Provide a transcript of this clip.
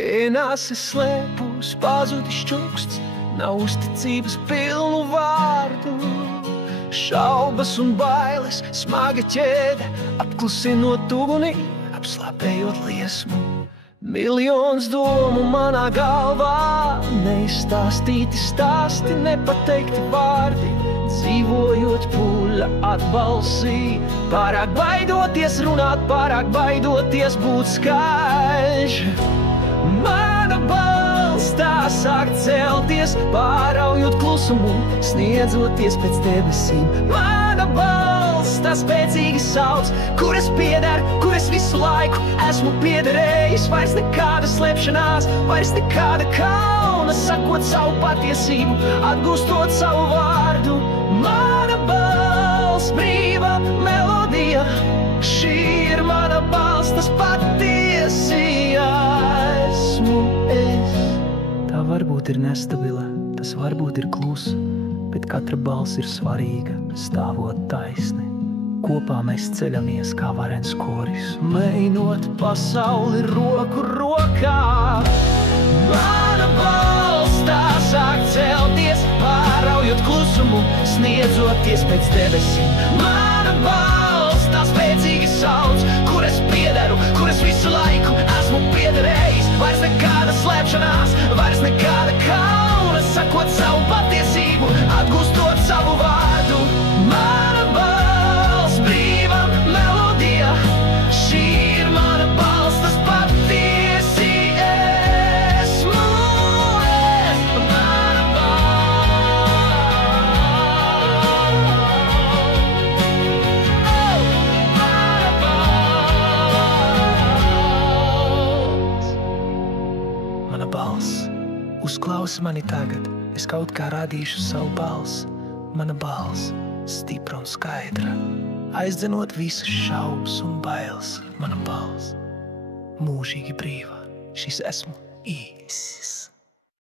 Dienās es slēpos, pazudis čuksts, nav uzticības pilnu vārdu. Šaubas un bailes, smaga ķēde, apklusinot uguni, apslāpējot liesmu. Miljons domu manā galvā, neizstāstīti stāsti, nepateikti vārdi, dzīvojot pūļa atbalsī. Pārāk baidoties runāt, pārāk baidoties būt skaļš. Mana balss tā sāk celties, pāraujot klusumu, sniedzoties pēc debesīm. Mana balss tā spēcīgi sauc, kur es piederu, kur es visu laiku esmu piederējis. Vairs nekāda slēpšanās, vairs nekāda kauna, sakot savu patiesību, atgūstot savu vārdu. Mana balss, brīva melodija, šī ir mana balss, tas patiesi esmu es. Tā varbūt ir nestabila, tas varbūt ir klusa, bet katra balss ir svarīga, stāvot taisni. Kopā mēs ceļamies kā varens koris, mainot pasauli roku rokā. Mana balss tā sāk celties, pāraujot klusumu, sniedzoties pēc debesīm. Mana balss tā spēcīgi sauc, kur es piederu, kur es visu laiku esmu piederējis. Vairs nekāda slēpšanās, vairs nekāda kauna, sakot savu patiesību, atgūstot savu vārdu. Mana balss, brīva melodija, šī ir mana balss, tas patiesi esmu es. Mana balss, uzklausi mani tagad, es kaut kā radīšu savu balsi. Mana balss, stipra un skaidra, aizdzenot visas šaubas un bailes. Mana balss, mūžīgi brīva, šis esmu īsis.